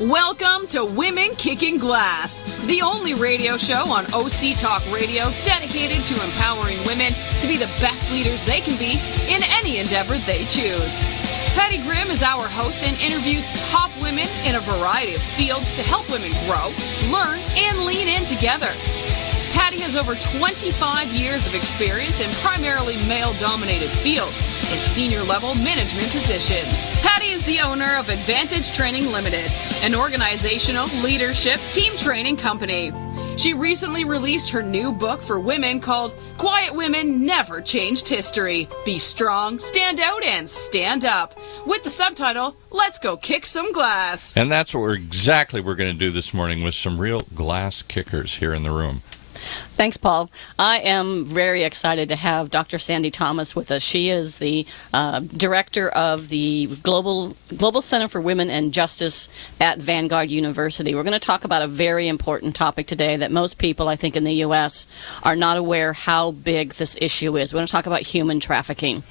Welcome to Women Kicking Glass, the only radio show on OC Talk Radio dedicated to empowering women to be the best leaders they can be in any endeavor they choose. Patty Grimm is our host and interviews top women in a variety of fields to help women grow, learn, and lean in together. Patty has over 25 years of experience in primarily male-dominated fields in senior-level management positions. Patty is the owner of Advantage Training Limited, an organizational leadership team training company. She recently released her new book for women called Quiet Women Never Changed History. Be strong, stand out, and stand up. With the subtitle, Let's Go Kick Some Glass. And that's what we're going to do this morning with some real glass kickers here in the room. Thanks, Paul. I am very excited to have Dr. Sandie Thomas with us. She is the director of the Global Center for Women and Justice at Vanguard University. We're going to talk about a very important topic today that most people, I think, in the U.S. are not aware how big this issue is. We're going to talk about human trafficking.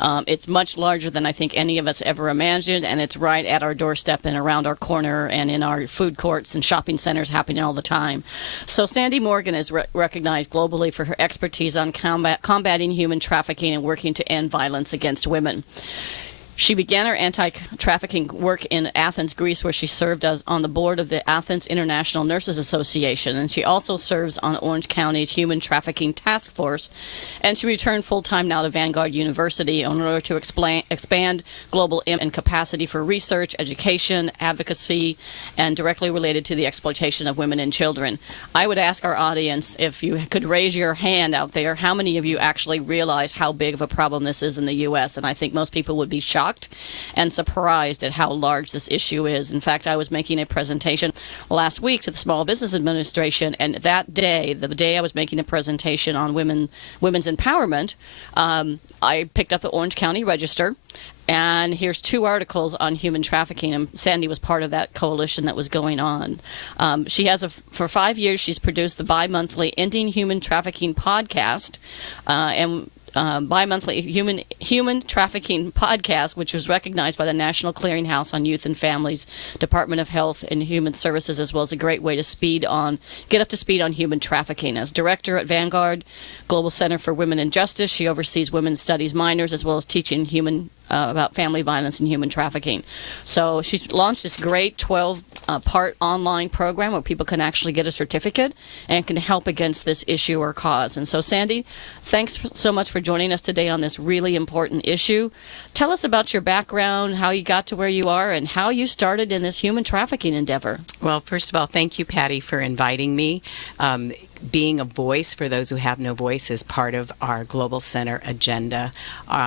It's much larger than I think any of us ever imagined, and it's right at our doorstep and around our corner and in our food courts and shopping centers happening all the time. So Sandie Morgan is recognized globally for her expertise on combating human trafficking and working to end violence against women. She began her anti-trafficking work in Athens, Greece, where she served as on the board of the Athens International Nurses Association, and she also serves on Orange County's Human Trafficking Task Force. And she returned full-time now to Vanguard University in order to expand global and capacity for research, education, advocacy, and directly related to the exploitation of women and children. I would ask our audience if you could raise your hand out there, how many of you actually realize how big of a problem this is in the U.S.? And I think most people would be shocked and surprised at how large this issue is. In fact, I was making a presentation last week to the Small Business Administration, and that day, the day I was making a presentation on women's empowerment, I picked up the Orange County Register, and here's 2 articles on human trafficking, and Sandie was part of that coalition that was going on. She has, for 5 years, she's produced the bi-monthly Ending Human Trafficking podcast, and bi-monthly human trafficking podcast, which was recognized by the National Clearinghouse on Youth and Families, Department of Health and Human Services, as well as a great way to get up to speed on human trafficking. As director at Vanguard Global Center for Women and Justice, she oversees women's studies minors as well as teaching about family violence and human trafficking. So she's launched this great 12-part online program where people can actually get a certificate and can help against this issue or cause. And so, Sandie, thanks so much for joining us today on this really important issue. Tell us about your background, how you got to where you are, and how you started in this human trafficking endeavor. Well, first of all, thank you, Patty, for inviting me. Being a voice for those who have no voice is part of our Global Center agenda.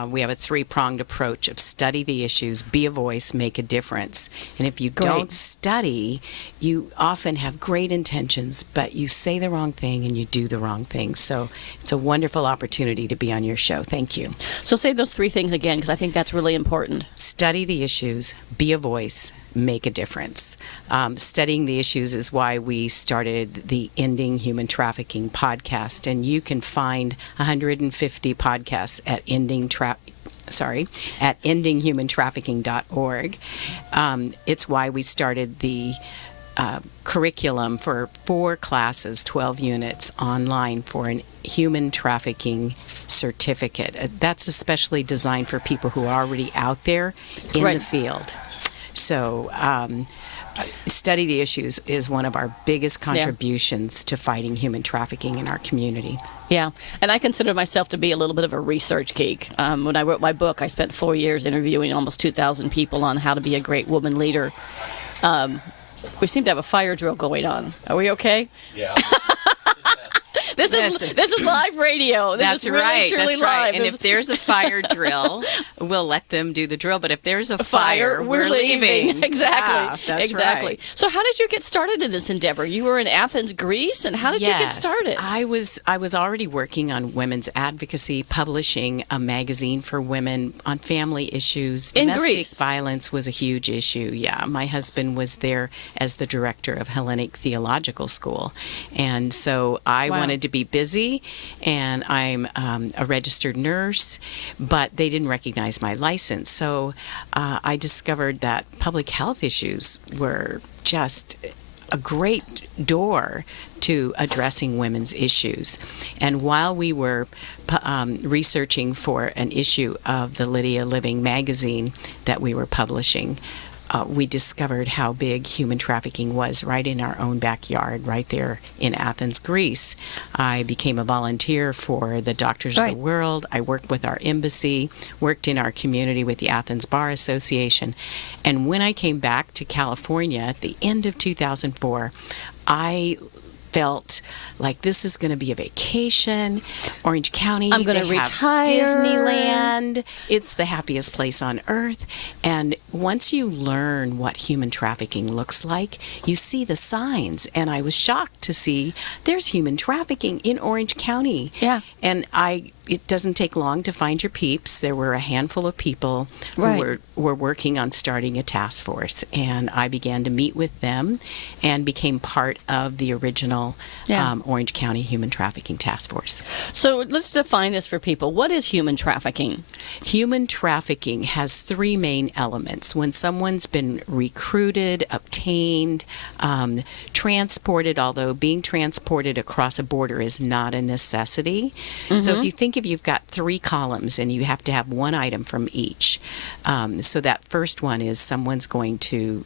We have a 3-pronged approach of study the issues, be a voice, make a difference. And if you don't study, you often have great intentions, but you say the wrong thing and you do the wrong thing. So it's a wonderful opportunity to be on your show. Thank you. So say those 3 things again, because I think that's really important. Study the issues, be a voice, make a difference. Studying the issues is why we started the Ending Human Trafficking podcast, and you can find 150 podcasts at endinghumantrafficking.org. It's why we started the curriculum for 4 classes, 12 units online for an human trafficking certificate. That's especially designed for people who are already out there in the field. So study the issues is one of our biggest contributions to fighting human trafficking in our community. Yeah, and I consider myself to be a little bit of a research geek. When I wrote my book, I spent 4 years interviewing almost 2,000 people on how to be a great woman leader. We seem to have a fire drill going on. Are we okay? Yeah. This is live radio. This is really, truly live. Right. And if there's a fire drill, we'll let them do the drill. But if there's a fire, we're leaving. Exactly. Yeah, that's right. So how did you get started in this endeavor? You were in Athens, Greece, and how did you get started? I was already working on women's advocacy, publishing a magazine for women on family issues. In Domestic Greece. violence was a huge issue. Yeah, my husband was there as the director of Hellenic Theological School, and so I wanted to to be busy, and I'm a registered nurse, but they didn't recognize my license. So I discovered that public health issues were just a great door to addressing women's issues. And while we were researching for an issue of the Lydia Living magazine that we were publishing, we discovered how big human trafficking was right in our own backyard, right there in Athens, Greece. I became a volunteer for the Doctors of the World. I worked with our embassy, worked in our community with the Athens Bar Association. And when I came back to California at the end of 2004, I felt like this is going to be a vacation. Orange County, I'm going to retire. Disneyland. It's the happiest place on earth. And once you learn what human trafficking looks like, you see the signs. And I was shocked to see there's human trafficking in Orange County. Yeah. And it doesn't take long to find your peeps. There were a handful of people who were working on starting a task force, and I began to meet with them and became part of the original Orange County Human Trafficking Task Force. So let's define this for people. What is human trafficking? Human trafficking has three main elements. When someone's been recruited, obtained, transported, although being transported across a border is not a necessity. Mm-hmm. So if you think if you've got three columns and you have to have one item from each. So that first one is someone's going to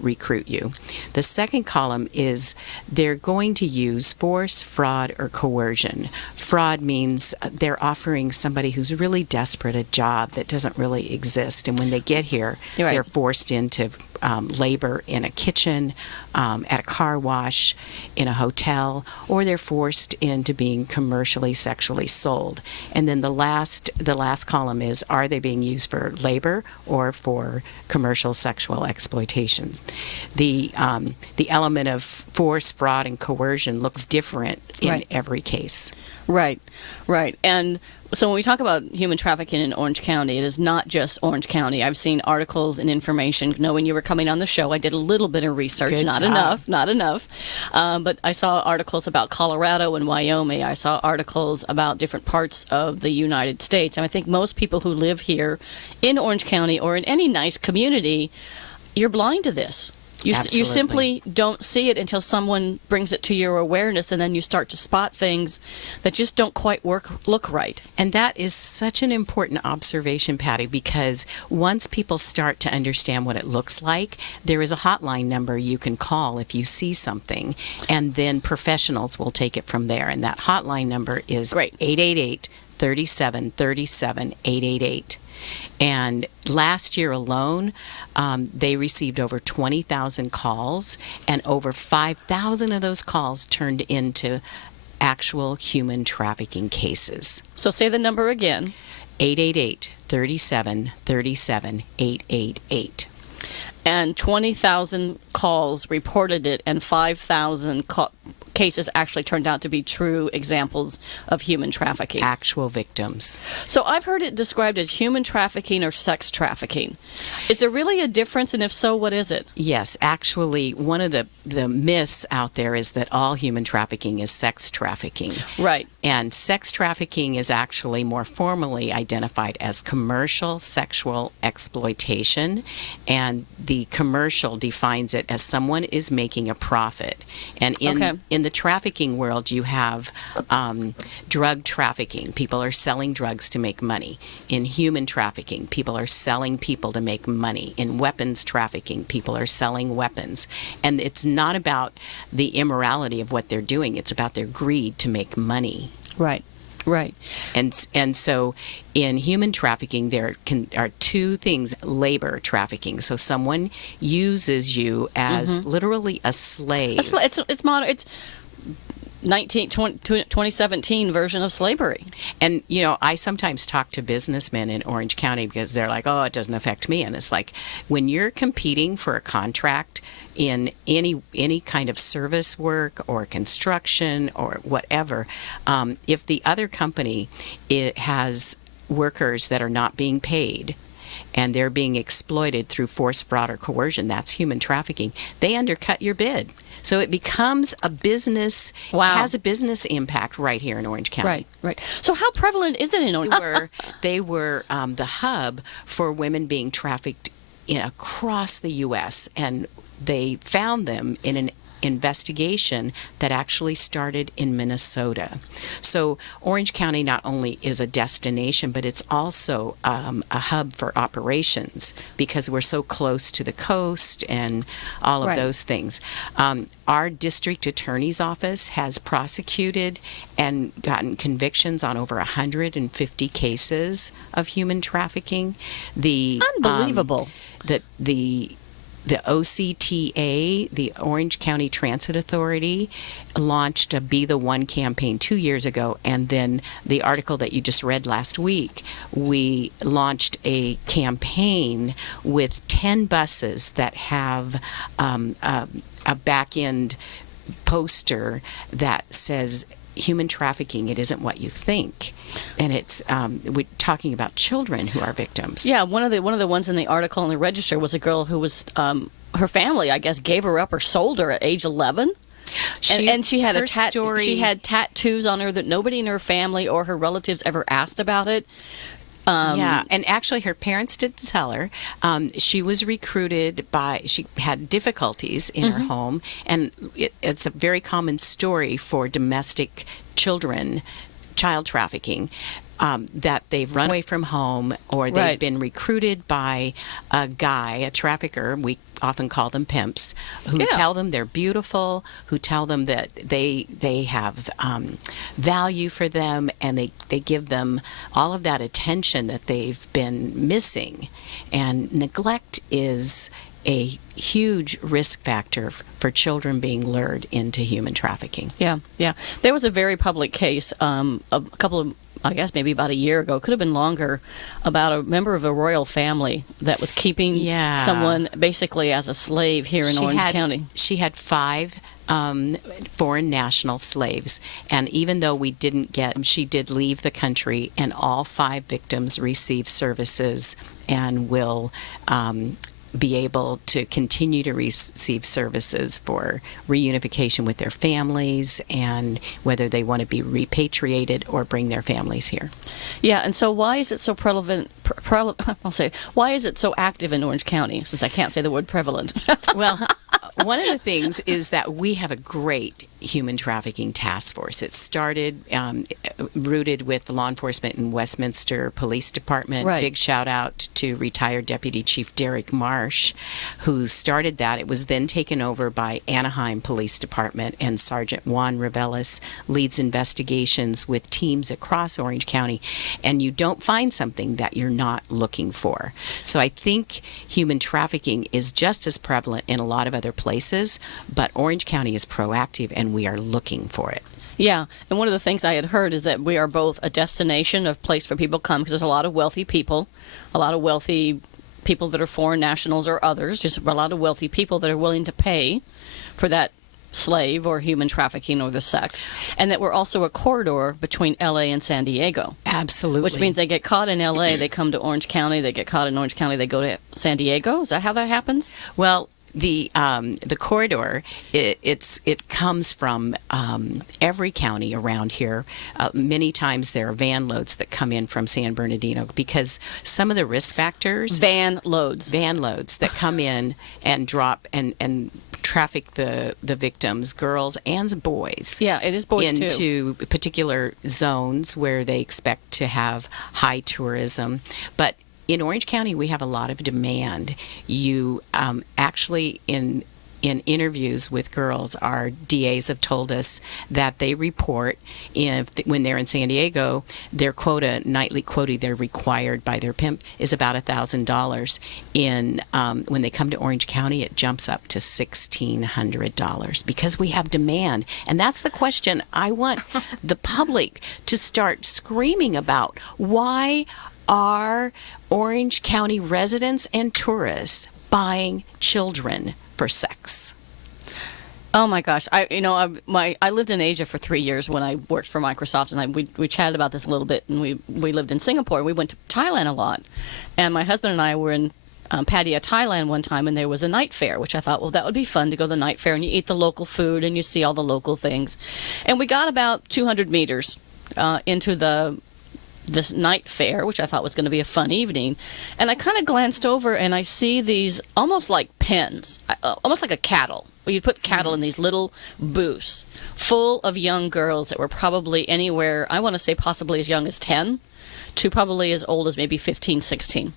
recruit you. The second column is they're going to use force, fraud, or coercion. Fraud means they're offering somebody who's really desperate a job that doesn't really exist. And when they get here, they're forced into labor in a kitchen, at a car wash, in a hotel, or they're forced into being commercially sexually sold. And then the last column is, are they being used for labor or for commercial sexual exploitation? The element of force, fraud, and coercion looks different in every case. Right. And so when we talk about human trafficking in Orange County, it is not just Orange County. I've seen articles and information. Knowing you were coming on the show, I did a little bit of research. Good not job. enough. But I saw articles about Colorado and Wyoming. I saw articles about different parts of the United States. And I think most people who live here in Orange County or in any nice community, you're blind to this. You simply don't see it until someone brings it to your awareness, and then you start to spot things that just don't quite look right. And that is such an important observation, Patty, because once people start to understand what it looks like, there is a hotline number you can call if you see something, and then professionals will take it from there. And that hotline number is 888-3737-888. And last year alone, they received over 20,000 calls, and over 5,000 of those calls turned into actual human trafficking cases. So say the number again. 888-3737-888. And 20,000 calls reported it, and 5,000 cases actually turned out to be true examples of human trafficking. Actual victims. So I've heard it described as human trafficking or sex trafficking. Is there really a difference, and if so, what is it? Yes, actually, one of the myths out there is that all human trafficking is sex trafficking. Right. And sex trafficking is actually more formally identified as commercial sexual exploitation, and the commercial defines it as someone is making a profit. And in the trafficking world, you have drug trafficking. People are selling drugs to make money. In human trafficking, people are selling people to make money. In weapons trafficking, people are selling weapons. And it's not about the immorality of what they're doing. It's about their greed to make money. Right. And so in human trafficking, there are two things. Labor trafficking. So someone uses you as literally a slave. It's modern. It's 2017 version of slavery. And, I sometimes talk to businessmen in Orange County because they're like, oh, it doesn't affect me. And it's like, when you're competing for a contract in any kind of service work or construction or whatever, if the other company has workers that are not being paid, and they're being exploited through force, fraud, or coercion, that's human trafficking, they undercut your bid. So it becomes a business, has a business impact right here in Orange County. Right. So how prevalent is it in Orange County? They were the hub for women being trafficked across the U.S., and they found them in an investigation that actually started in Minnesota. So Orange County not only is a destination, but it's also a hub for operations because we're so close to the coast and all of those things. Our district attorney's office has prosecuted and gotten convictions on over 150 cases of human trafficking. Unbelievable. The OCTA, the Orange County Transit Authority, launched a Be the One campaign 2 years ago, and then the article that you just read last week, we launched a campaign with 10 buses that have a back-end poster that says, human trafficking, it isn't what you think. And it's we're talking about children who are victims. Yeah, one of the ones in the article in the Register was a girl who was her family, I guess, gave her up or sold her at age 11. And she had she had tattoos on her that nobody in her family or her relatives ever asked about it. And actually her parents didn't tell her. She was recruited she had difficulties in her home, and it's a very common story for domestic child trafficking, that they've run away from home or they've been recruited by a guy, a trafficker, we often call them pimps, who tell them they're beautiful, who tell them that they have value for them, and they give them all of that attention that they've been missing. And neglect is a huge risk factor for children being lured into human trafficking. Yeah. There was a very public case a couple of, I guess maybe about a year ago, could have been longer, about a member of a royal family that was keeping someone basically as a slave here in Orange County. She had 5 foreign national slaves, and even though we didn't get them, she did leave the country, and all 5 victims received services and will be able to continue to receive services for reunification with their families, and whether they want to be repatriated or bring their families here. Yeah, and so why is it so prevalent? Why is it so active in Orange County, since I can't say the word prevalent? Well, one of the things is that we have a great human trafficking task force. It started rooted with the law enforcement in Westminster Police Department. Big shout out to retired Deputy Chief Derek Marsh, who started that. It was then taken over by Anaheim Police Department, and Sergeant Juan Reveles leads investigations with teams across Orange County, and you don't find something that you're not looking for. So I think human trafficking is just as prevalent in a lot of other places, but Orange County is proactive and we are looking for it. Yeah, and one of the things I had heard is that we are both a destination, a place for people to come, because there's a lot of wealthy people that are foreign nationals or others, just a lot of wealthy people that are willing to pay for that slave or human trafficking or the sex, and that we're also a corridor between LA and San Diego. Absolutely. Which means they get caught in LA, they come to Orange County, they get caught in Orange County, they go to San Diego. Is that how that happens? Well, the corridor, it comes from every county around here. Many times there are van loads that come in from San Bernardino, because some of the risk factors... Van loads that come in and drop and traffic the victims, girls and boys. Yeah, it is boys into too. Particular zones where they expect to have high tourism. But in Orange County, we have a lot of demand. You actually, in interviews with girls, our DAs have told us that they report when they're in San Diego, their nightly quota they're required by their pimp is about $1,000. When they come to Orange County, it jumps up to $1,600 because we have demand. And that's the question I want the public to start screaming about. Why are Orange County residents and tourists buying children for sex? Oh my gosh! I lived in Asia for 3 years when I worked for Microsoft, and we chatted about this a little bit. And we lived in Singapore. We went to Thailand a lot, and my husband and I were in Pattaya, Thailand one time, and there was a night fair, which I thought, well, that would be fun to go to the night fair, and you eat the local food and you see all the local things. And we got about 200 meters into this night fair, which I thought was going to be a fun evening. And I kind of glanced over and I see these almost like pens, almost like a cattle. Where you put cattle in these little booths full of young girls that were probably anywhere, I want to say possibly as young as 10 to probably as old as maybe 15, 16.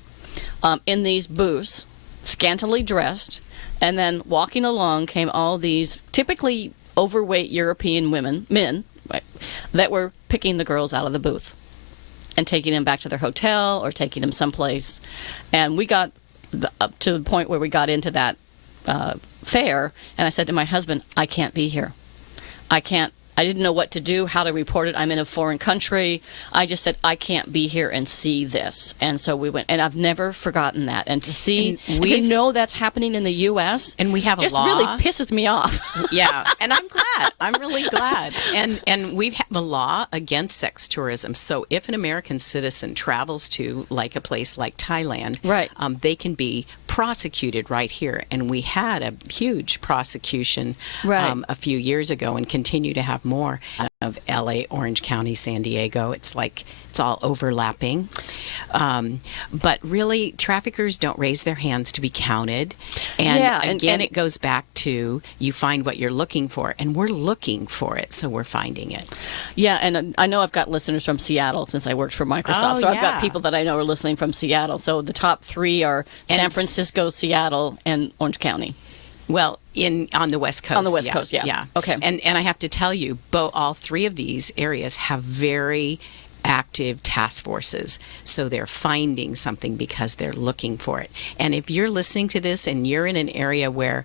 In these booths, scantily dressed, and then walking along came all these typically overweight European men, right, that were picking the girls out of the booth and taking them back to their hotel or taking them someplace. And we got up to the point where we got into that fair, and I said to my husband, I can't be here. I didn't know what to do, how to report it. I'm in a foreign country. I just said, I can't be here and see this. And so we went, and I've never forgotten that. And to see, and to know that's happening in the U.S. And we have a law. Just really pisses me off. Yeah, and I'm glad. I'm really glad. And we have a law against sex tourism. So if an American citizen travels to like a place like Thailand, right, they can be prosecuted right here. And we had a huge prosecution a few years ago and continue to have more of LA, Orange County, San Diego. It's like it's all overlapping. But really, traffickers don't raise their hands to be counted. And again, it goes back to you find what you're looking for, and we're looking for it, so we're finding it. Yeah, and I know I've got listeners from Seattle since I worked for Microsoft. So I've got people that I know are listening from Seattle. So the top three are San Francisco, Seattle, and Orange County. Well, on the West Coast. On the West Coast, yeah. Okay. And I have to tell you, all three of these areas have very active task forces. So they're finding something because they're looking for it. And if you're listening to this and you're in an area where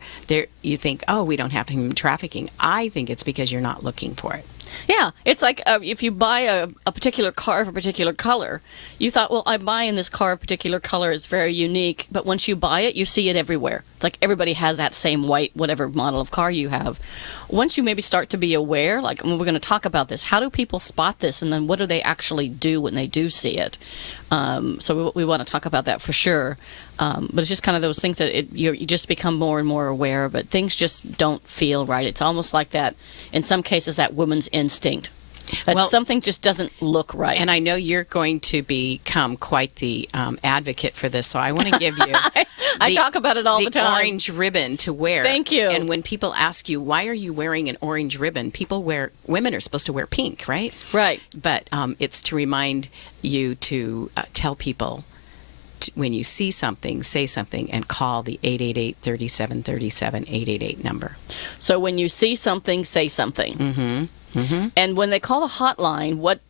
you think, oh, we don't have human trafficking, I think it's because you're not looking for it. Yeah, it's like if you buy a particular car of a particular color, you thought, well, I'm buying this car of a particular color, it's very unique, but once you buy it, you see it everywhere. It's like everybody has that same white, whatever model of car you have. Once you maybe start to be aware, like we're going to talk about this, how do people spot this, and then what do they actually do when they do see it? So we want to talk about that for sure. But it's just kind of those things that you just become more and more aware of it. Things just don't feel right. It's almost like that, in some cases, that woman's instinct. That something just doesn't look right. And I know you're going to become quite the advocate for this, so I want to give you I talk about it all the time. The orange ribbon to wear. Thank you. And when people ask you, why are you wearing an orange ribbon? Women are supposed to wear pink, right? Right. But it's to remind you to tell people when you see something, say something, and call the 888-3737 888 number. So when you see something, say something. Mm-hmm. Mm-hmm. And when they call the hotline, what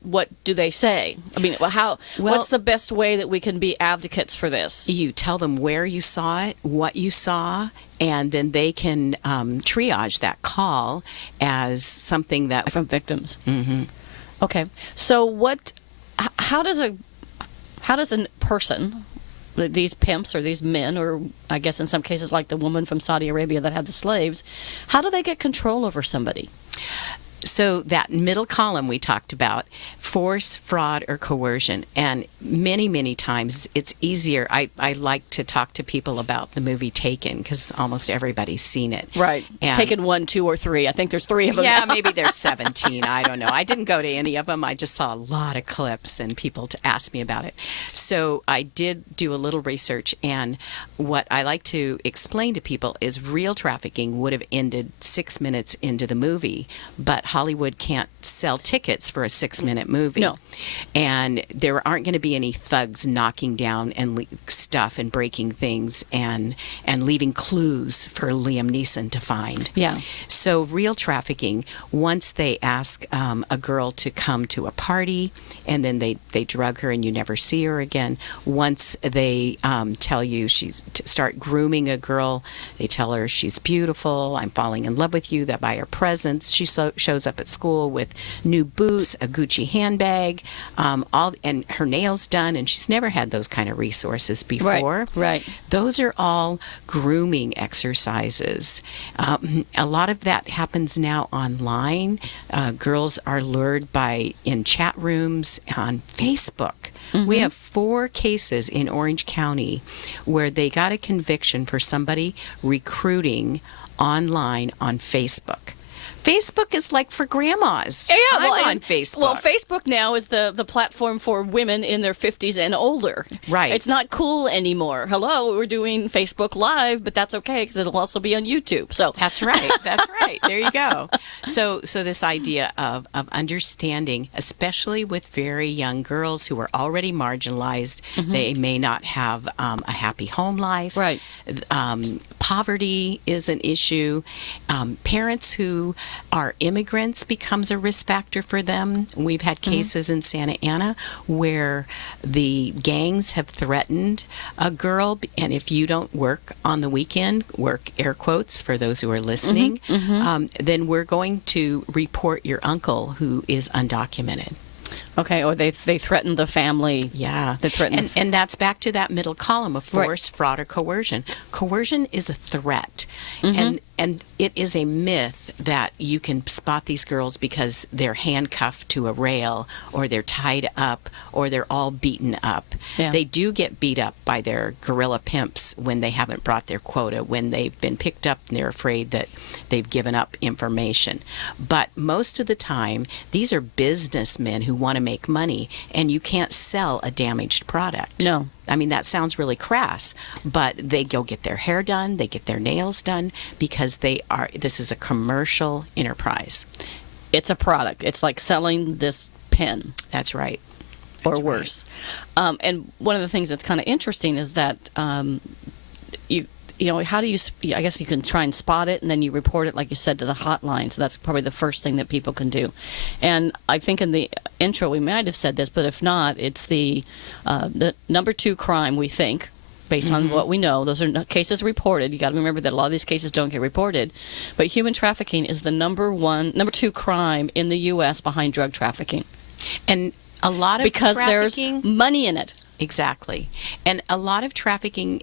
do they say? I mean, what's the best way that we can be advocates for this? You tell them where you saw it, what you saw, and then they can triage that call as something that from victims. Mm-hmm. Okay. So how does a person, these pimps or these men, or I guess in some cases like the woman from Saudi Arabia that had the slaves, how do they get control over somebody? So that middle column we talked about, force, fraud, or coercion. And many, many times it's easier. I like to talk to people about the movie Taken because almost everybody's seen it. Right. And Taken 1, 2, or 3. I think there's 3 of them. Yeah, maybe there's 17. I don't know. I didn't go to any of them. I just saw a lot of clips and people to ask me about it. So I did do a little research, and what I like to explain to people is real trafficking would have ended 6 minutes into the movie, but Hollywood can't sell tickets for a 6-minute movie. No. And there aren't going to be any thugs knocking down and stuff and breaking things and leaving clues for Liam Neeson to find. Yeah. So real trafficking, once they ask a girl to come to a party and then they drug her and you never see her again. Once they tell you start grooming a girl, they tell her she's beautiful, I'm falling in love with you, that by her presence she shows shows up at school with new boots, a Gucci handbag, and her nails done, and she's never had those kind of resources before. Right. Those are all grooming exercises. A lot of that happens now online. Girls are lured in chat rooms on Facebook. We have 4 cases in Orange County where they got a conviction for somebody recruiting online on Facebook. Facebook is like for grandmas. Yeah, I'm on Facebook. Well, Facebook now is the platform for women in their 50s and older. Right. It's not cool anymore. Hello, we're doing Facebook Live, but that's okay because it'll also be on YouTube. So That's right. That's right. There you go. So this idea of understanding, especially with very young girls who are already marginalized, they may not have a happy home life. Right. Poverty is an issue. Parents who are immigrants becomes a risk factor for them. We've had cases in Santa Ana where the gangs have threatened a girl, and if you don't work on the weekend, work air quotes for those who are listening, then we're going to report your uncle who is undocumented. Okay, or they threaten the family. Yeah. They threaten and that's back to that middle column of force, fraud, or coercion. Coercion is a threat. And it is a myth that you can spot these girls because they're handcuffed to a rail or they're tied up or they're all beaten up. Yeah. They do get beat up by their guerrilla pimps when they haven't brought their quota, when they've been picked up and they're afraid that they've given up information. But most of the time, these are businessmen who want to make money, and you can't sell a damaged product. No. I mean, that sounds really crass, but they go get their hair done, they get their nails done, because this is a commercial enterprise. It's a product. It's like selling this pen. That's right. Or worse. Right. And one of the things that's kind of interesting is that you know, how do you, I guess you can try and spot it, and then you report it, like you said, to the hotline. So that's probably the first thing that people can do. And I think in the intro we might have said this, but if not, it's the number 2 crime, we think, based on what we know. Those are cases reported. You got to remember that a lot of these cases don't get reported. But human trafficking is the number 2 crime in the U.S. behind drug trafficking. And a lot of because trafficking, there's money in it. Exactly. And a lot of trafficking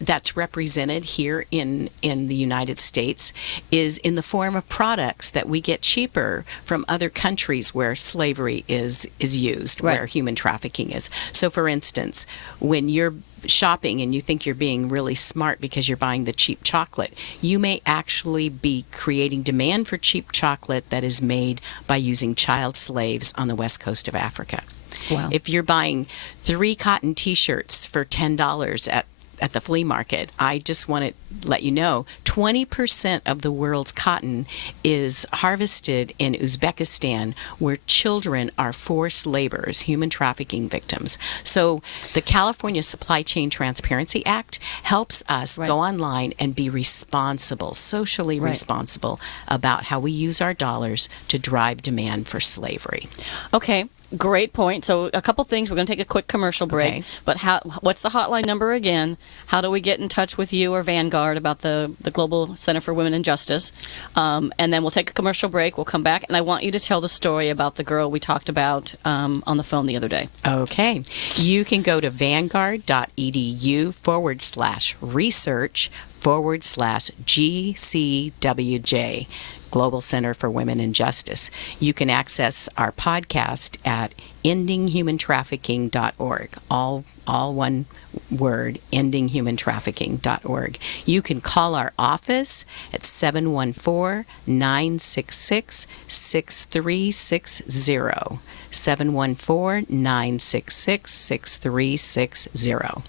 that's represented here in the United States is in the form of products that we get cheaper from other countries where slavery is used, right, where human trafficking is. So, for instance, when you're shopping and you think you're being really smart because you're buying the cheap chocolate, you may actually be creating demand for cheap chocolate that is made by using child slaves on the west coast of Africa. Wow. If you're buying 3 cotton t-shirts for $10 at the flea market, I just want to let you know 20% of the world's cotton is harvested in Uzbekistan, where children are forced laborers, human trafficking victims. So the California Supply Chain Transparency Act helps us go online and be responsible, socially responsible about how we use our dollars to drive demand for slavery. Okay. Great point. So a couple things. We're going to take a quick commercial break. Okay. But what's the hotline number again? How do we get in touch with you or Vanguard about the Global Center for Women and Justice? And then we'll take a commercial break. We'll come back, and I want you to tell the story about the girl we talked about on the phone the other day. Okay. You can go to vanguard.edu/research/GCWJ. Global Center for Women and Justice. You can access our podcast at endinghumantrafficking.org. All one word, endinghumantrafficking.org. You can call our office at 714-966-6360. 714-966-6360.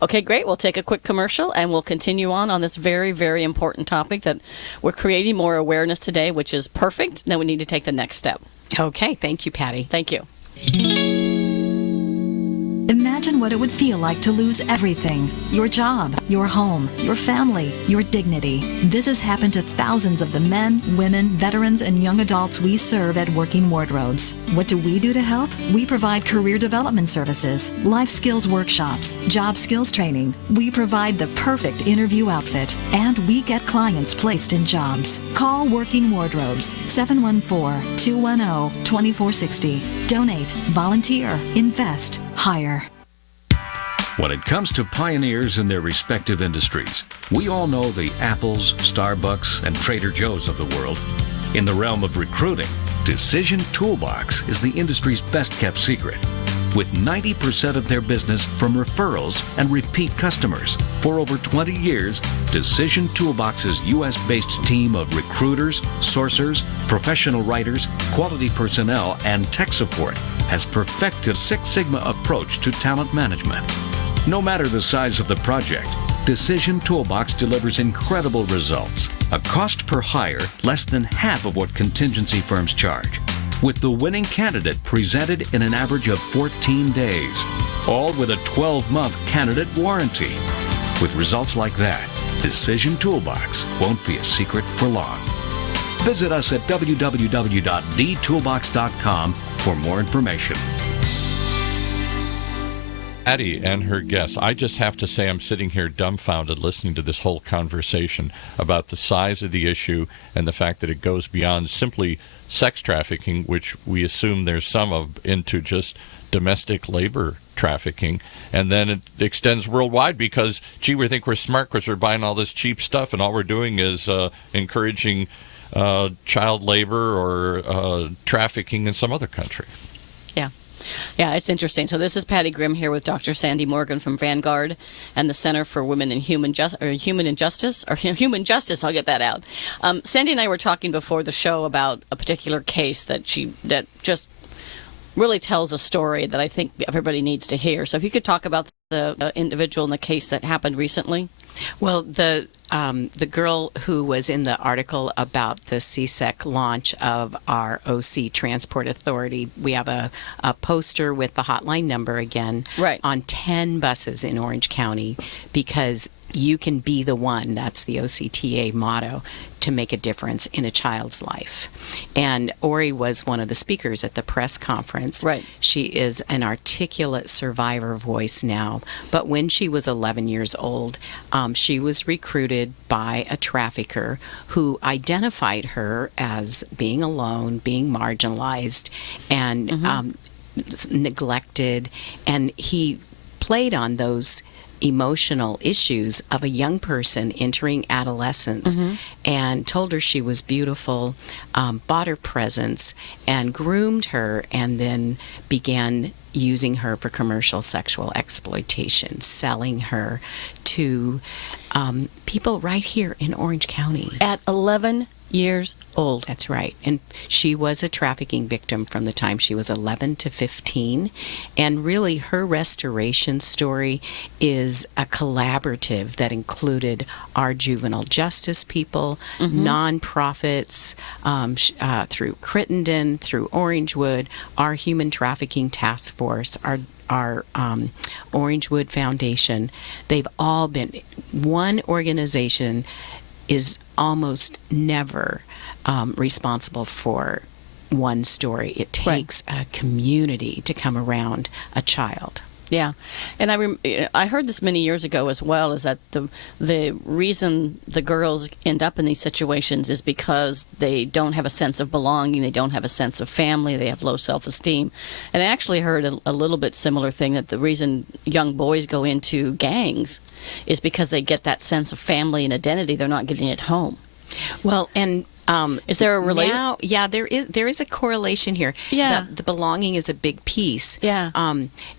Okay, great. We'll take a quick commercial and we'll continue on this very, very important topic that we're creating more awareness today, which is perfect. Now we need to take the next step. Okay, thank you, Patty. Thank you. Imagine what it would feel like to lose everything. Your job, your home, your family, your dignity. This has happened to thousands of the men, women, veterans, and young adults we serve at Working Wardrobes. What do we do to help? We provide career development services, life skills workshops, job skills training. We provide the perfect interview outfit, and we get clients placed in jobs. Call Working Wardrobes, 714-210-2460. Donate, volunteer, invest, hire. When it comes to pioneers in their respective industries, we all know the Apples, Starbucks, and Trader Joe's of the world. In the realm of recruiting, Decision Toolbox is the industry's best-kept secret, with 90% of their business from referrals and repeat customers. For over 20 years, Decision Toolbox's U.S.-based team of recruiters, sourcers, professional writers, quality personnel, and tech support has perfected Six Sigma approach to talent management. No matter the size of the project, Decision Toolbox delivers incredible results. A cost per hire less than half of what contingency firms charge, with the winning candidate presented in an average of 14 days, all with a 12-month candidate warranty. With results like that, Decision Toolbox won't be a secret for long. Visit us at www.dtoolbox.com for more information. Patty and her guests. I just have to say I'm sitting here dumbfounded listening to this whole conversation about the size of the issue and the fact that it goes beyond simply sex trafficking, which we assume there's some of, into just domestic labor trafficking. And then it extends worldwide because, gee, we think we're smart because we're buying all this cheap stuff and all we're doing is encouraging child labor or trafficking in some other country. Yeah, it's interesting. So this is Patty Grimm here with Dr. Sandie Morgan from Vanguard and the Center for Women in Human Justice. I'll get that out. Sandie and I were talking before the show about a particular case that just really tells a story that I think everybody needs to hear. So if you could talk about the individual in the case that happened recently. Well, the girl who was in the article about the CSEC launch of our OC Transport Authority, we have a poster with the hotline number again on 10 buses in Orange County, because you can be the one, that's the OCTA motto, to make a difference in a child's life. And Ori was one of the speakers at the press conference. Right. She is an articulate survivor voice now, but when she was 11 years old, she was recruited by a trafficker who identified her as being alone, being marginalized, and neglected, and he played on those emotional issues of a young person entering adolescence, and told her she was beautiful, bought her presents, and groomed her, and then began using her for commercial sexual exploitation, selling her to people right here in Orange County. At 11 years old. That's right. And she was a trafficking victim from the time she was 11 to 15. And really, her restoration story is a collaborative that included our juvenile justice people, nonprofits, through Crittenden, through Orangewood, our Human Trafficking Task Force, our Orangewood Foundation. They've all been, one organization is almost never responsible for one story. It takes a community to come around a child. Yeah, and I heard this many years ago as well, is that the reason the girls end up in these situations is because they don't have a sense of belonging, they don't have a sense of family, they have low self-esteem. And I actually heard a little bit similar thing, that the reason young boys go into gangs is because they get that sense of family and identity they're not getting at home. Well, and is there a relation? Yeah, there is a correlation here. Yeah, the belonging is a big piece. Yeah,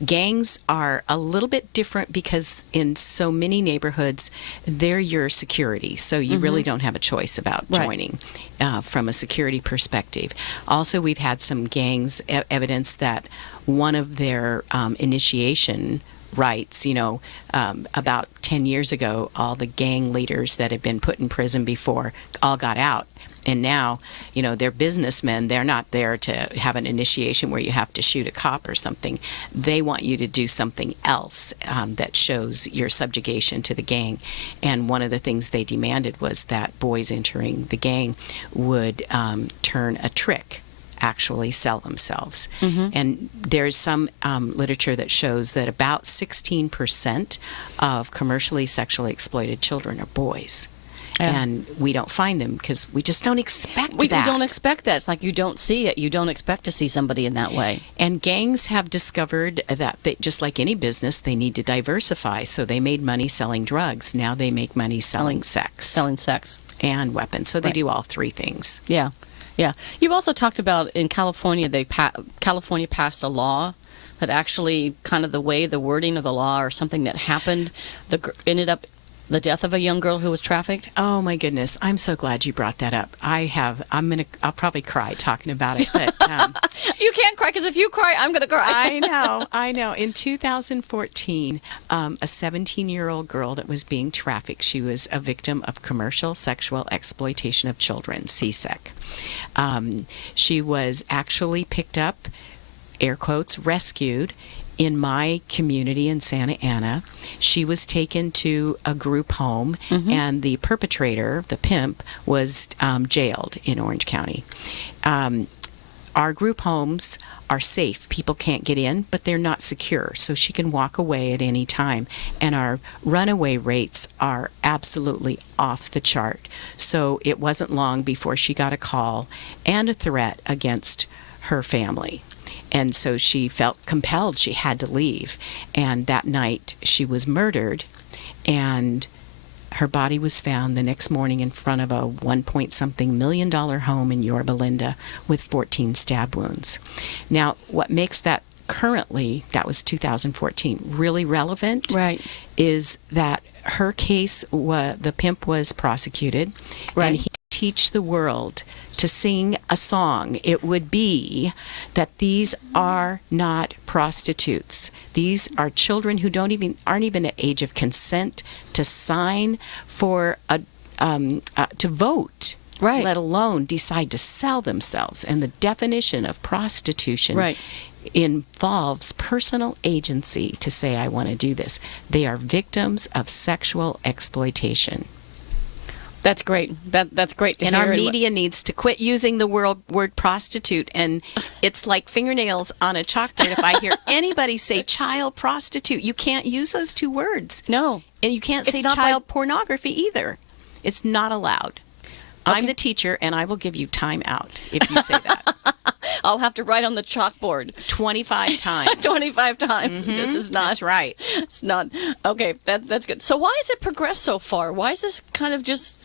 gangs are a little bit different because in so many neighborhoods, they're your security, so you really don't have a choice about joining from a security perspective. Also, we've had some gangs evidence that one of their initiation rights. About 10 years ago, all the gang leaders that had been put in prison before all got out. And now, they're businessmen. They're not there to have an initiation where you have to shoot a cop or something. They want you to do something else that shows your subjugation to the gang. And one of the things they demanded was that boys entering the gang would turn a trick, actually sell themselves. And there's some literature that shows that about 16% of commercially sexually exploited children are boys. Yeah. And we don't find them because we just don't expect that. We don't expect that. It's like you don't see it. You don't expect to see somebody in that way. And gangs have discovered that just like any business, they need to diversify. So they made money selling drugs. Now they make money selling sex. Selling sex. And weapons. So they do all three things. Yeah. Yeah. You've also talked about in California, California passed a law that actually kind of the wording of the law or something that happened ended up the death of a young girl who was trafficked. Oh my goodness! I'm so glad you brought that up. I'll probably cry talking about it. But you can't cry because if you cry, I'm gonna cry. I know. In 2014, a 17-year-old girl that was being trafficked. She was a victim of commercial sexual exploitation of children, CSEC. She was actually picked up, air quotes, rescued. In my community in Santa Ana. She was taken to a group home, and the perpetrator, the pimp, was jailed in Orange County. Our group homes are safe. People can't get in, but they're not secure, so she can walk away at any time. And our runaway rates are absolutely off the chart. So it wasn't long before she got a call and a threat against her family. And so she felt compelled. She had to leave. And that night she was murdered, and her body was found the next morning in front of a $1.something million home in Yorba Linda with 14 stab wounds. Now, what makes that currently, that was 2014, really relevant, is that her case, the pimp was prosecuted, and he teach the world to sing a song. It would be that these are not prostitutes. These are children who aren't even at age of consent to sign for to vote, let alone decide to sell themselves. And the definition of prostitution involves personal agency to say, I want to do this. They are victims of sexual exploitation. That's great. That's great to hear. And our media needs to quit using the word prostitute. And it's like fingernails on a chalkboard. If I hear anybody say child prostitute, you can't use those two words. No. And you can't say child pornography either. It's not allowed. Okay. I'm the teacher, and I will give you time out if you say that. I'll have to write on the chalkboard 25 times. 25 times. This is not. That's right. It's not. Okay, that's good. So why has it progressed so far? Why is this kind of just?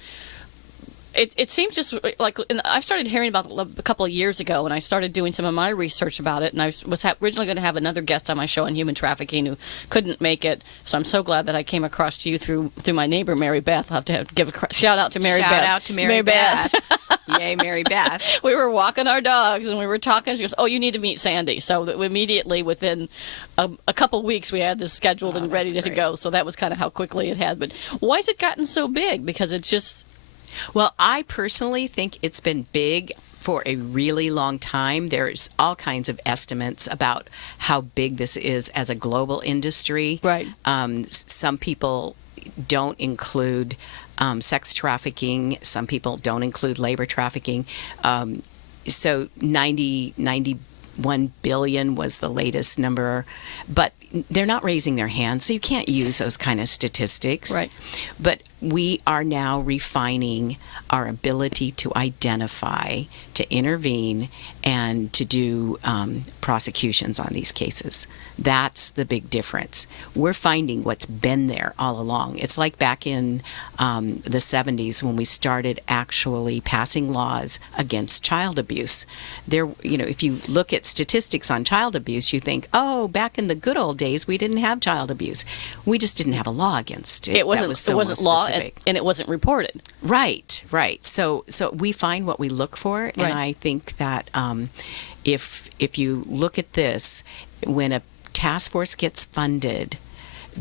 It seems just like I started hearing about it a couple of years ago, and I started doing some of my research about it. And I was originally going to have another guest on my show on human trafficking who couldn't make it. So I'm so glad that I came across you through my neighbor Mary Beth. I'll have to give a shout out to Mary Beth. Shout out to Mary Beth. Yay, Mary Beth. We were walking our dogs and we were talking. She goes, "Oh, you need to meet Sandie." So immediately within a couple weeks we had this scheduled and ready to go. So that was kind of how quickly it had. But why has it gotten so big? Because it's just. Well, I personally think it's been big for a really long time. There's all kinds of estimates about how big this is as a global industry. Right. Some people don't include sex trafficking. Some people don't include labor trafficking. So 91 billion was the latest number. But they're not raising their hands, so you can't use those kind of statistics. Right. But we are now refining our ability to identify, to intervene, and to do prosecutions on these cases. That's the big difference. We're finding what's been there all along. It's like back in the 70s when we started actually passing laws against child abuse. There, if you look at statistics on child abuse, you think, oh, back in the good old days, we didn't have child abuse. We just didn't have a law against it. It wasn't law, and it wasn't reported. Right. So we find what we look for, and I think that if you look at this, when a task force gets funded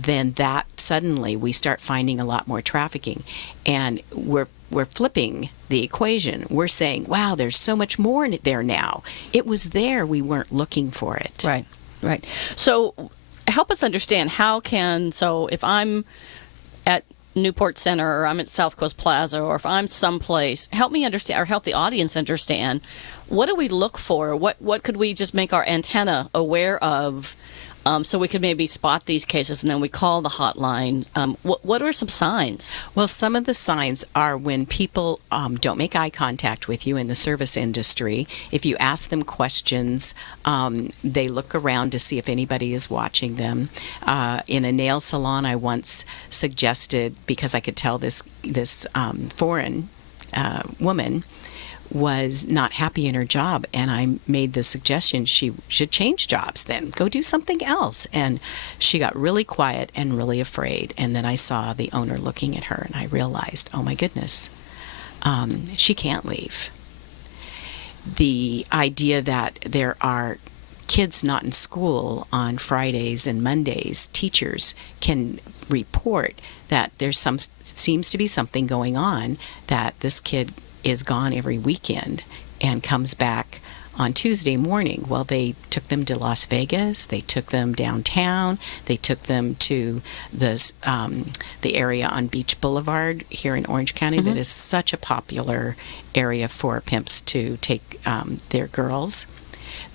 then that suddenly we start finding a lot more trafficking. And we're flipping the equation. We're saying, wow, there's so much more in it there now. It was there. We weren't looking for it. Right. So help us understand so if I'm at Newport Center, or I'm at South Coast Plaza, or if I'm someplace, help me understand, or help the audience understand, what do we look for? What could we just make our antenna aware of, so we could maybe spot these cases, and then we call the hotline? What are some signs? Well, some of the signs are when people don't make eye contact with you in the service industry. If you ask them questions, they look around to see if anybody is watching them. In a nail salon, I once suggested, because I could tell this foreign woman was not happy in her job, and I made the suggestion she should change jobs, then go do something else. And she got really quiet and really afraid, and then I saw the owner looking at her, and I realized, oh my goodness, she can't leave. The idea that there are kids not in school on Fridays and Mondays, teachers can report that seems to be something going on, that this kid is gone every weekend and comes back on Tuesday morning. Well, they took them to Las Vegas, they took them downtown, they took them to the area on Beach Boulevard here in Orange County that is such a popular area for pimps to take their girls.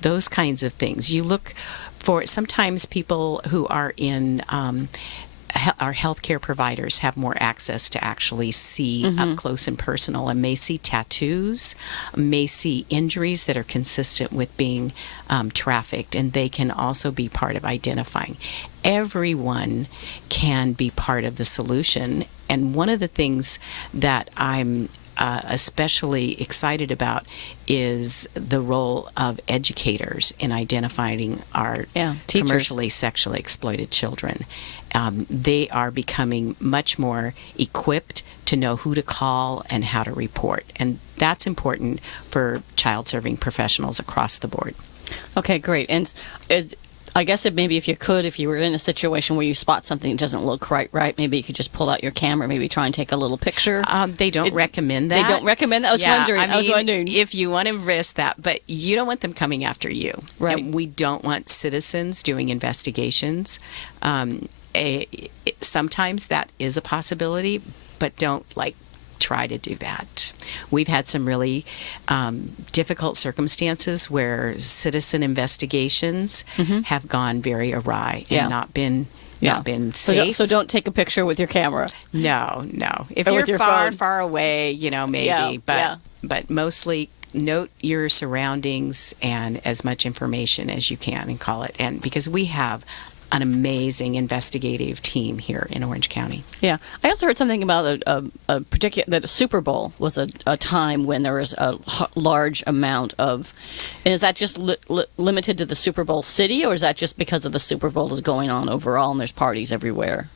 Those kinds of things. You look for, sometimes people who are in our healthcare providers have more access to actually see up close and personal, and may see tattoos, may see injuries that are consistent with being trafficked, and they can also be part of identifying. Everyone can be part of the solution, and one of the things that I'm especially excited about is the role of educators in identifying our commercially sexually exploited children. They are becoming much more equipped to know who to call and how to report, and that's important for child-serving professionals across the board. Okay, great. And I guess if you were in a situation where you spot something that doesn't look right, maybe you could just pull out your camera, maybe try and take a little picture. They don't recommend that. They don't recommend that? I was wondering. If you want to risk that, but you don't want them coming after you. Right. And we don't want citizens doing investigations. Sometimes that is a possibility, but don't try to do that. We've had some really difficult circumstances where citizen investigations have gone very awry and not been safe. So don't take a picture with your camera. No. If you're far away, maybe. But mostly note your surroundings and as much information as you can and call it. And because we have an amazing investigative team here in Orange County. Yeah. I also heard something about that a Super Bowl was a time when there was a large amount of, and is that just limited to the Super Bowl city, or is that just because of the Super Bowl is going on overall and there's parties everywhere?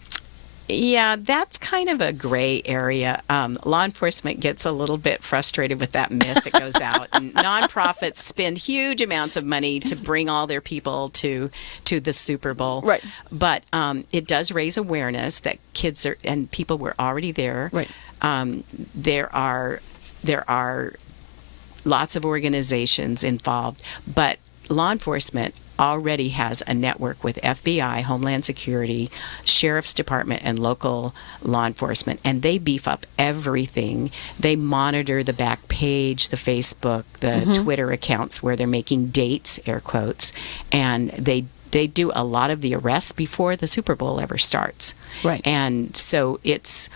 Yeah, that's kind of a gray area. Law enforcement gets a little bit frustrated with that myth that goes out. And nonprofits spend huge amounts of money to bring all their people to the Super Bowl. Right. But it does raise awareness that kids and people were already there. Right. There are lots of organizations involved, but law enforcement already has a network with FBI, Homeland Security, Sheriff's Department, and local law enforcement, and they beef up everything. They monitor the back page, the Facebook, the Twitter accounts where they're making dates, air quotes, and they do a lot of the arrests before the Super Bowl ever starts. Right. And so it's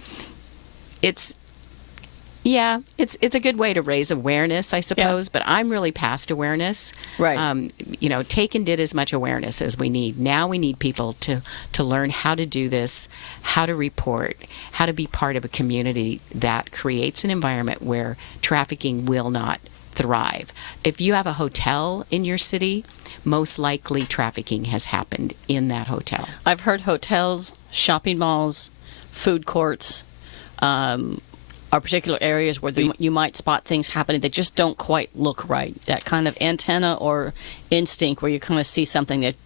a good way to raise awareness, I suppose, but I'm really past awareness. Right. Take and did as much awareness as we need. Now we need people to learn how to do this, how to report, how to be part of a community that creates an environment where trafficking will not thrive. If you have a hotel in your city, most likely trafficking has happened in that hotel. I've heard hotels, shopping malls, food courts, are particular areas where you might spot things happening that just don't quite look right. That kind of antenna or instinct where you kind of see something that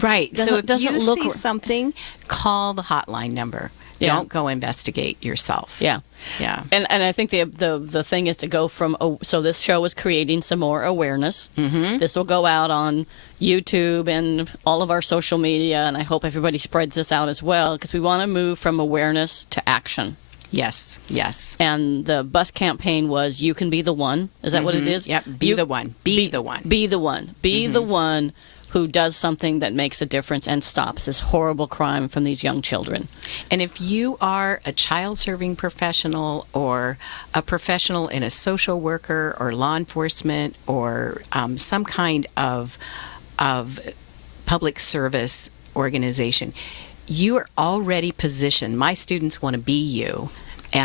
Right. So if doesn't you look see something, call the hotline number. Yeah. Don't go investigate yourself. Yeah. Yeah. And I think the thing is to go from, so this show is creating some more awareness. Mm-hmm. This will go out on YouTube and all of our social media, and I hope everybody spreads this out as well, because we want to move from awareness to action. Yes. Yes. And the bus campaign was, you can be the one. Is that what it is? Yep. Be the one. Be the one. Be the one. Be the one who does something that makes a difference and stops this horrible crime from these young children. And if you are a child-serving professional or a professional in a social worker or law enforcement or some kind of public service organization, you are already positioned. My students want to be you.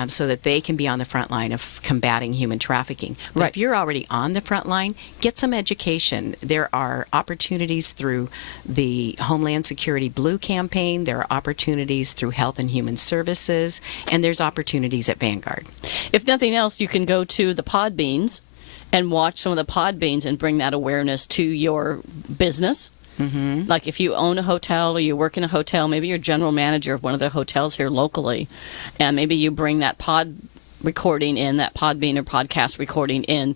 So that they can be on the front line of combating human trafficking. But Right. if you're already on the front line, get some education. There are opportunities through the Homeland Security Blue campaign. There are opportunities through Health and Human Services. And there's opportunities at Vanguard. If nothing else, you can go to the Podbeans and watch some of the Podbeans and bring that awareness to your business. Mm-hmm. Like if you own a hotel or you work in a hotel, maybe you're general manager of one of the hotels here locally, and maybe you bring that pod recording in, that Podbean or podcast recording in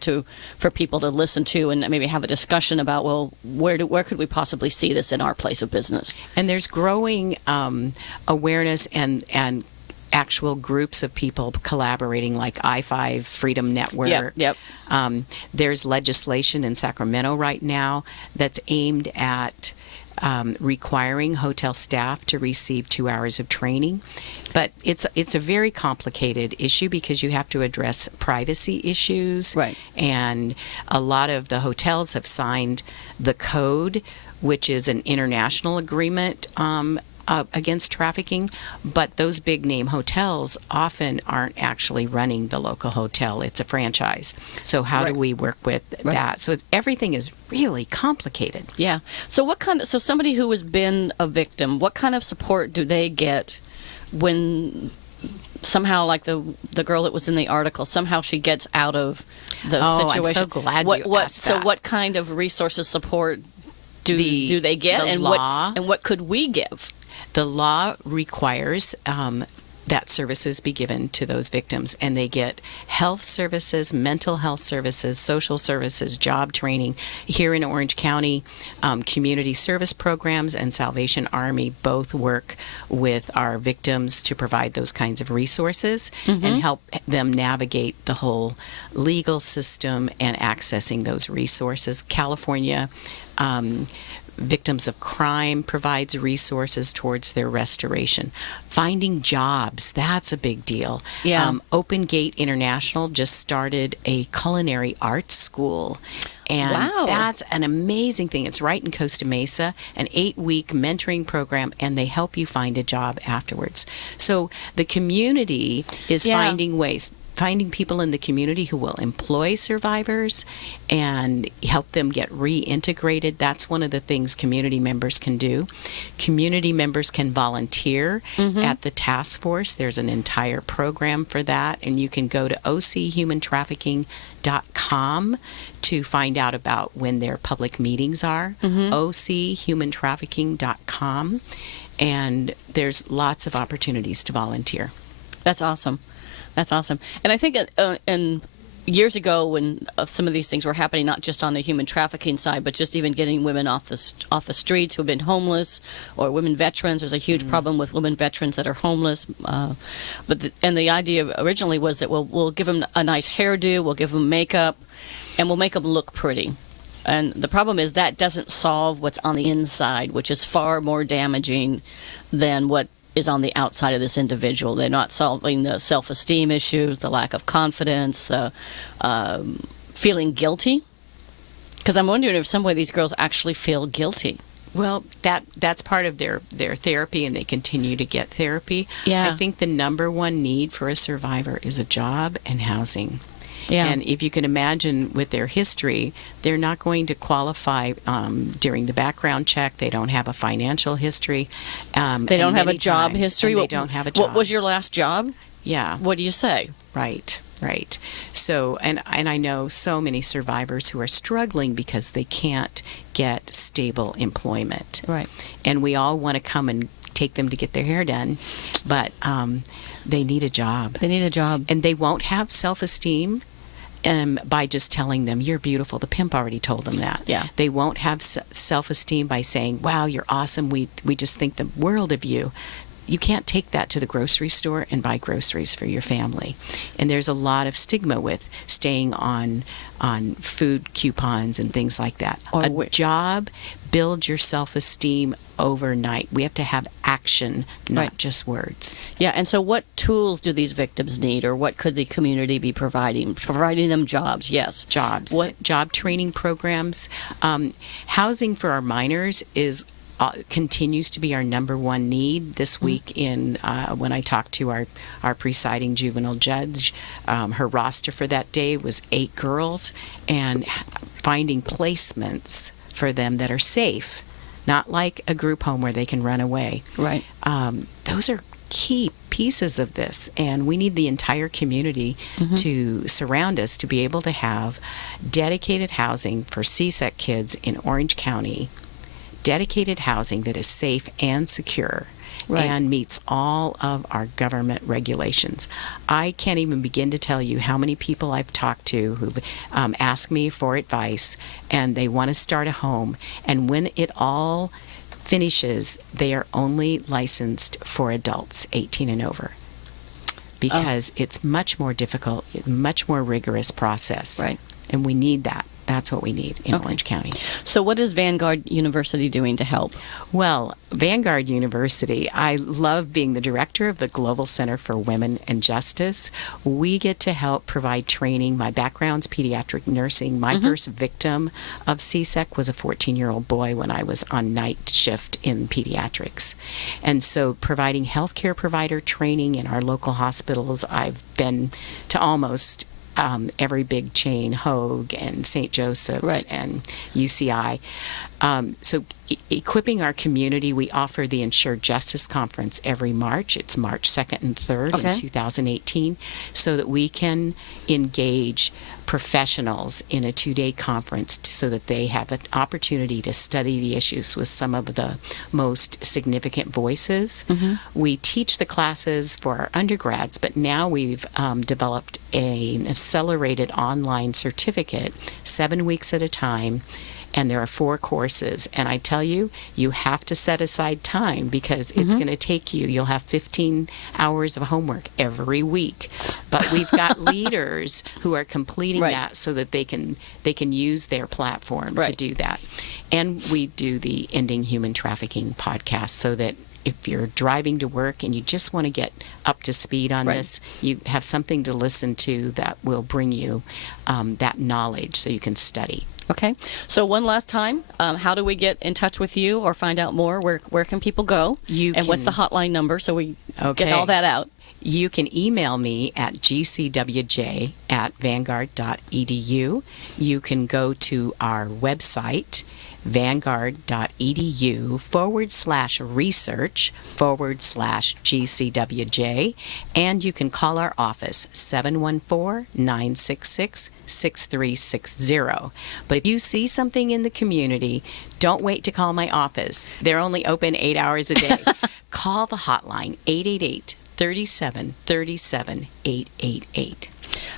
for people to listen to, and maybe have a discussion about, well, where could we possibly see this in our place of business? And there's growing awareness and actual groups of people collaborating, like I-5 Freedom Network. Yep. There's legislation in Sacramento right now that's aimed at requiring hotel staff to receive 2 hours of training. But it's a very complicated issue because you have to address privacy issues. Right. And a lot of the hotels have signed the code, which is an international agreement against trafficking, but those big name hotels often aren't actually running the local hotel. It's a franchise. So how do we work with that? So everything is really complicated. Yeah. So so somebody who has been a victim, what kind of support do they get when somehow, like the girl that was in the article, somehow she gets out of the situation? I'm so glad you asked that. So what kind of resources, support do they get, the and law, what could we give? The law requires that services be given to those victims, and they get health services, mental health services, social services, job training. Here in Orange County, community service programs and Salvation Army both work with our victims to provide those kinds of resources and help them navigate the whole legal system and accessing those resources. California Victims of Crime provides resources towards their restoration. Finding jobs, that's a big deal. Yeah. Open Gate International just started a culinary arts school. And that's an amazing thing. It's right in Costa Mesa, an 8-week mentoring program, and they help you find a job afterwards. So the community is finding ways. Finding people in the community who will employ survivors and help them get reintegrated. That's one of the things community members can do. Community members can volunteer at the task force. There's an entire program for that, and you can go to ochumantrafficking.com to find out about when their public meetings are. ochumantrafficking.com, and there's lots of opportunities to volunteer. That's awesome. That's awesome. And I think in years ago, when some of these things were happening, not just on the human trafficking side, but just even getting women off the streets who have been homeless, or women veterans. There's a huge problem with women veterans that are homeless. But the idea originally was that we'll give them a nice hairdo, we'll give them makeup, and we'll make them look pretty. And the problem is that doesn't solve what's on the inside, which is far more damaging than what is on the outside of this individual. They're not solving the self-esteem issues, the lack of confidence, the feeling guilty. Because I'm wondering if some way these girls actually feel guilty. Well, that's part of their therapy, and they continue to get therapy. Yeah. I think the number one need for a survivor is a job and housing. Yeah. And if you can imagine with their history, they're not going to qualify during the background check. They don't have a financial history. They don't have a job history. They don't have a job. What was your last job? Yeah. What do you say? Right. Right. So, and I know so many survivors who are struggling because they can't get stable employment. Right. And we all want to come and take them to get their hair done, but they need a job. They need a job. And they won't have self-esteem by just telling them, you're beautiful. The pimp already told them that. Yeah. They won't have self-esteem by saying, wow, you're awesome. We just think the world of you. You can't take that to the grocery store and buy groceries for your family. And there's a lot of stigma with staying on food coupons and things like that. Job builds your self-esteem overnight. We have to have action, not just words. Yeah, and so what tools do these victims need, or what could the community be providing? Providing them jobs, yes. Jobs. Job training programs. Housing for our minors is continues to be our number one need. This week when I talked to our presiding juvenile judge, her roster for that day was 8 girls, and finding placements for them that are safe, not like a group home where they can run away. Right. Those are key pieces of this, and we need the entire community to surround us to be able to have dedicated housing for CSEC kids in Orange County, dedicated housing that is safe and secure, and meets all of our government regulations. I can't even begin to tell you how many people I've talked to who've asked me for advice, and they want to start a home, and when it all finishes, they are only licensed for adults 18 and over, because it's much more difficult, much more rigorous process. Right. And we need that. That's what we need in Orange County. So what is Vanguard University doing to help? Well, Vanguard University, I love being the director of the Global Center for Women and Justice. We get to help provide training. My background's pediatric nursing. My first victim of CSEC was a 14-year-old boy when I was on night shift in pediatrics. And so providing healthcare provider training in our local hospitals, I've been to almost every big chain, Hoag and St. Joseph's and UCI. So equipping our community, we offer the Ensured Justice Conference every March. It's March 2nd and 3rd in 2018, so that we can engage professionals in a 2-day conference so that they have an opportunity to study the issues with some of the most significant voices. We teach the classes for our undergrads, but now we've developed an accelerated online certificate, 7 weeks at a time, and there are 4 courses. And I tell you, you have to set aside time, because it's going to take you'll have 15 hours of homework every week. But we've got leaders who are completing that so that they can use their platform to do that. And we do the Ending Human Trafficking podcast, so that if you're driving to work and you just want to get up to speed on this, you have something to listen to that will bring you that knowledge so you can study. Okay. So one last time, how do we get in touch with you or find out more? Where can people go? What's the hotline number so we get all that out? You can email me at gcwj@vanguard.edu. You can go to our website, vanguard.edu/research/GCWJ, and you can call our office, 714-966-6360. But if you see something in the community, don't wait to call my office. They're only open 8 hours a day. Call the hotline, 888-3737-888.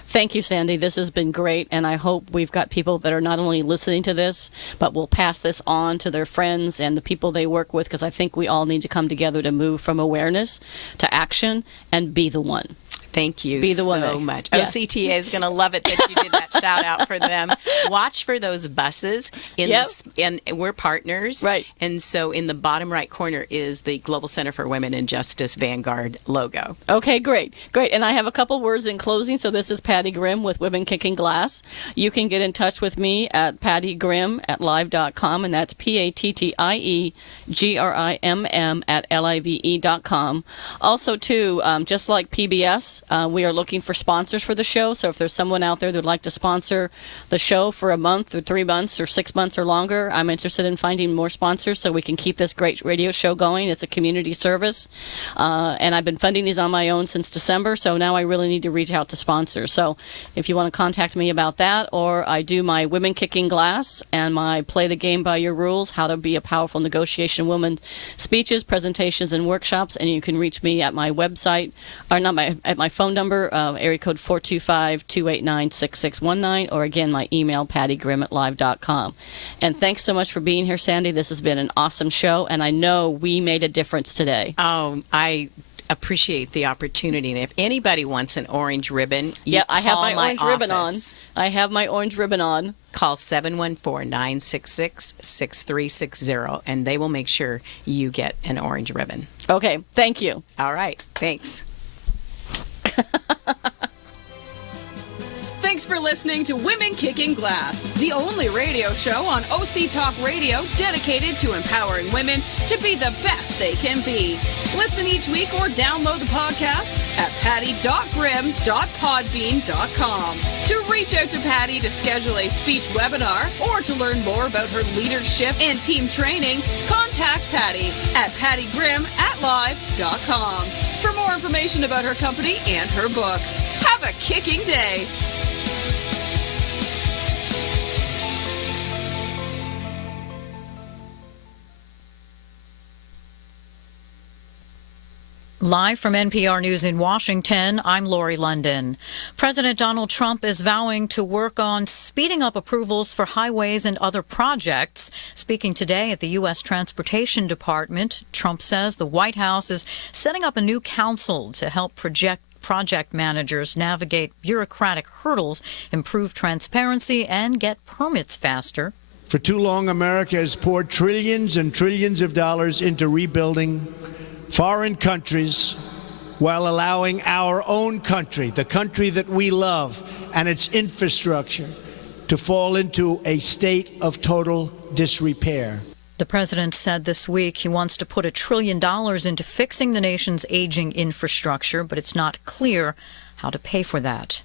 Thank you, Sandie. This has been great, and I hope we've got people that are not only listening to this, but will pass this on to their friends and the people they work with, because I think we all need to come together to move from awareness to action and be the one. Thank you Be the so one. much. Yeah. OCTA is going to love it that you did that shout out for them. Watch for those buses. And we're partners. Right. And so in the bottom right corner is the Global Center for Women and Justice Vanguard logo. Okay, great. Great. And I have a couple words in closing. So this is Patty Grimm with Women Kicking Glass. You can get in touch with me at pattygrimm@live.com, and that's PATTIEGRIMM@LIVE.com. Also, too, just like PBS, news. We are looking for sponsors for the show, so if there's someone out there that would like to sponsor the show for a month or 3 months or 6 months or longer, I'm interested in finding more sponsors so we can keep this great radio show going. It's a community service, and I've been funding these on my own since December, so now I really need to reach out to sponsors. So if you want to contact me about that, or I do my Women Kicking Glass and my Play the Game by Your Rules, How to Be a Powerful Negotiation Woman speeches, presentations, and workshops, and you can reach me at my website, or at my phone number, area code 425-289-6619, or again, my email, pattygrimm@live.com. And thanks so much for being here, Sandie. This has been an awesome show, and I know we made a difference today. Oh, I appreciate the opportunity. And if anybody wants an orange ribbon, I have my orange ribbon on. office. I have my orange ribbon on. Call 714-966-6360, and they will make sure you get an orange ribbon. Okay, thank you. All right, thanks. Thanks for listening to Women Kicking Glass, the only radio show on OC Talk Radio dedicated to empowering women to be the best they can be. Listen each week or download the podcast at patty.grimm.podbean.com. To reach out to Patty to schedule a speech webinar or to learn more about her leadership and team training, contact Patty at pattygrimm@live.com for more information about her company and her books. Have a kicking day. Live from NPR News in Washington, I'm Lori London. President Donald Trump is vowing to work on speeding up approvals for highways and other projects. Speaking today at the U.S. Transportation Department, Trump says the White House is setting up a new council to help project managers navigate bureaucratic hurdles, improve transparency, and get permits faster. For too long, America has poured trillions and trillions of dollars into rebuilding foreign countries while allowing our own country, the country that we love, and its infrastructure to fall into a state of total disrepair. The president said this week he wants to put $1 trillion into fixing the nation's aging infrastructure, but it's not clear how to pay for that.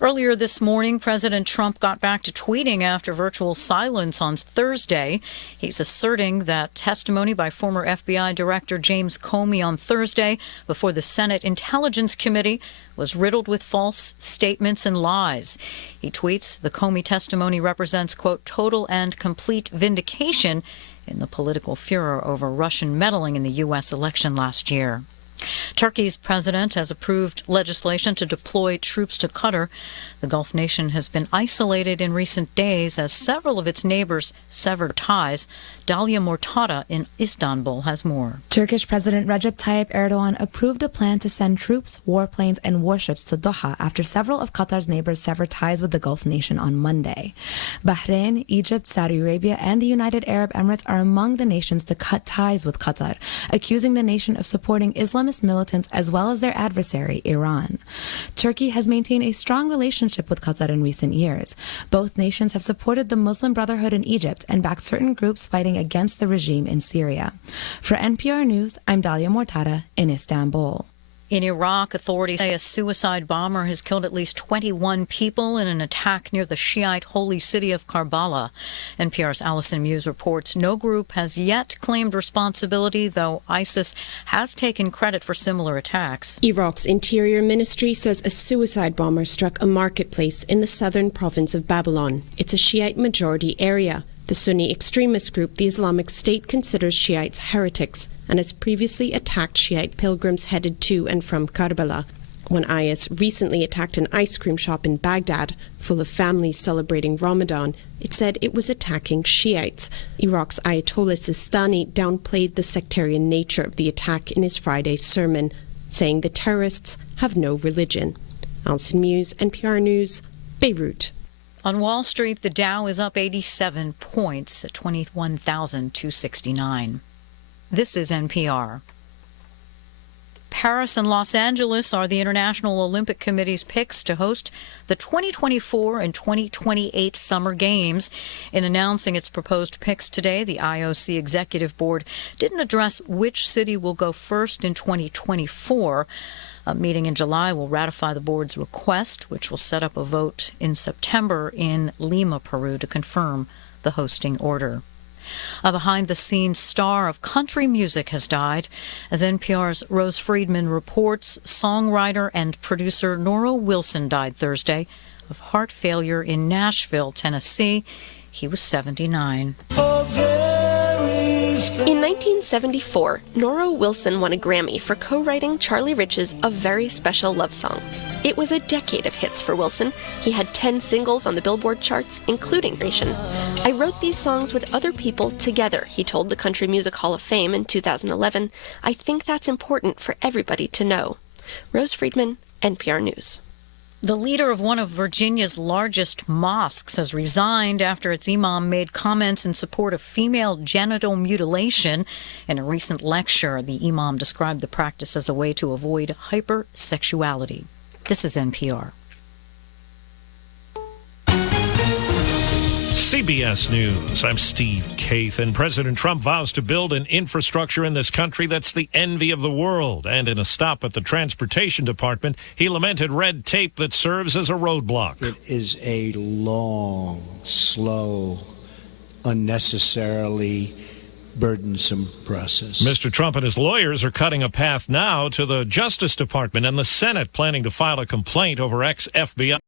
Earlier this morning, President Trump got back to tweeting after virtual silence on Thursday. He's asserting that testimony by former FBI Director James Comey on Thursday before the Senate Intelligence Committee was riddled with false statements and lies. He tweets, the Comey testimony represents, quote, total and complete vindication in the political furor over Russian meddling in the U.S. election last year. Turkey's president has approved legislation to deploy troops to Qatar. The Gulf nation has been isolated in recent days as several of its neighbors severed ties. Dalia Mortada in Istanbul has more. Turkish President Recep Tayyip Erdogan approved a plan to send troops, warplanes, and warships to Doha after several of Qatar's neighbors severed ties with the Gulf nation on Monday. Bahrain, Egypt, Saudi Arabia, and the United Arab Emirates are among the nations to cut ties with Qatar, accusing the nation of supporting Islamist militants as well as their adversary, Iran. Turkey has maintained a strong relationship with Qatar in recent years. Both nations have supported the Muslim Brotherhood in Egypt and backed certain groups fighting against the regime in Syria. For NPR News, I'm Dalia Mortada in Istanbul. In Iraq, authorities say a suicide bomber has killed at least 21 people in an attack near the Shiite holy city of Karbala. NPR's Allison Muse reports no group has yet claimed responsibility, though ISIS has taken credit for similar attacks. Iraq's Interior Ministry says a suicide bomber struck a marketplace in the southern province of Babylon. It's a Shiite majority area. The Sunni extremist group, the Islamic State, considers Shiites heretics and has previously attacked Shiite pilgrims headed to and from Karbala. When IS recently attacked an ice cream shop in Baghdad full of families celebrating Ramadan, it said it was attacking Shiites. Iraq's Ayatollah Sistani downplayed the sectarian nature of the attack in his Friday sermon, saying the terrorists have no religion. Alison Muse, NPR News, Beirut. On Wall Street, the Dow is up 87 points at 21,269. This is NPR. Paris and Los Angeles are the International Olympic Committee's picks to host the 2024 and 2028 Summer Games. In announcing its proposed picks today, the IOC Executive Board didn't address which city will go first in 2024. A meeting in July will ratify the board's request, which will set up a vote in September in Lima, Peru, to confirm the hosting order. A behind-the-scenes star of country music has died. As NPR's Rose Friedman reports, songwriter and producer Nora Wilson died Thursday of heart failure in Nashville, Tennessee. He was 79. In 1974, Nora Wilson won a Grammy for co-writing Charlie Rich's A Very Special Love Song. It was a decade of hits for Wilson. He had 10 singles on the Billboard charts, including Nation. I wrote these songs with other people together, he told the Country Music Hall of Fame in 2011. I think that's important for everybody to know. Rose Friedman, NPR News. The leader of one of Virginia's largest mosques has resigned after its imam made comments in support of female genital mutilation. In a recent lecture, the imam described the practice as a way to avoid hypersexuality. This is NPR. CBS News, I'm Steve Kaith, and President Trump vows to build an infrastructure in this country that's the envy of the world. And in a stop at the Transportation Department, he lamented red tape that serves as a roadblock. It is a long, slow, unnecessarily burdensome process. Mr. Trump and his lawyers are cutting a path now to the Justice Department and the Senate, planning to file a complaint over ex-FBI